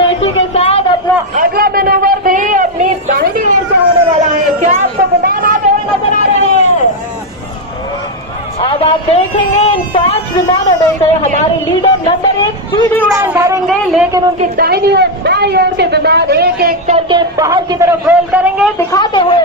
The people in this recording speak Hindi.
हैं। इसी के साथ अपना अगला मैनोवर भी अपनी दाहिनी ओर से होने वाला है। क्या आपको विमान आते हुए नजर आ रहे हैं? अब आप देखेंगे इन 5 विमानों में से हमारे लीडर नंबर 1 सीधी उड़ान भरेंगे, लेकिन उनकी दाहिनी और बाईं ओर के विमान एक एक करके बाहर की तरफ रोल करेंगे, दिखाते हुए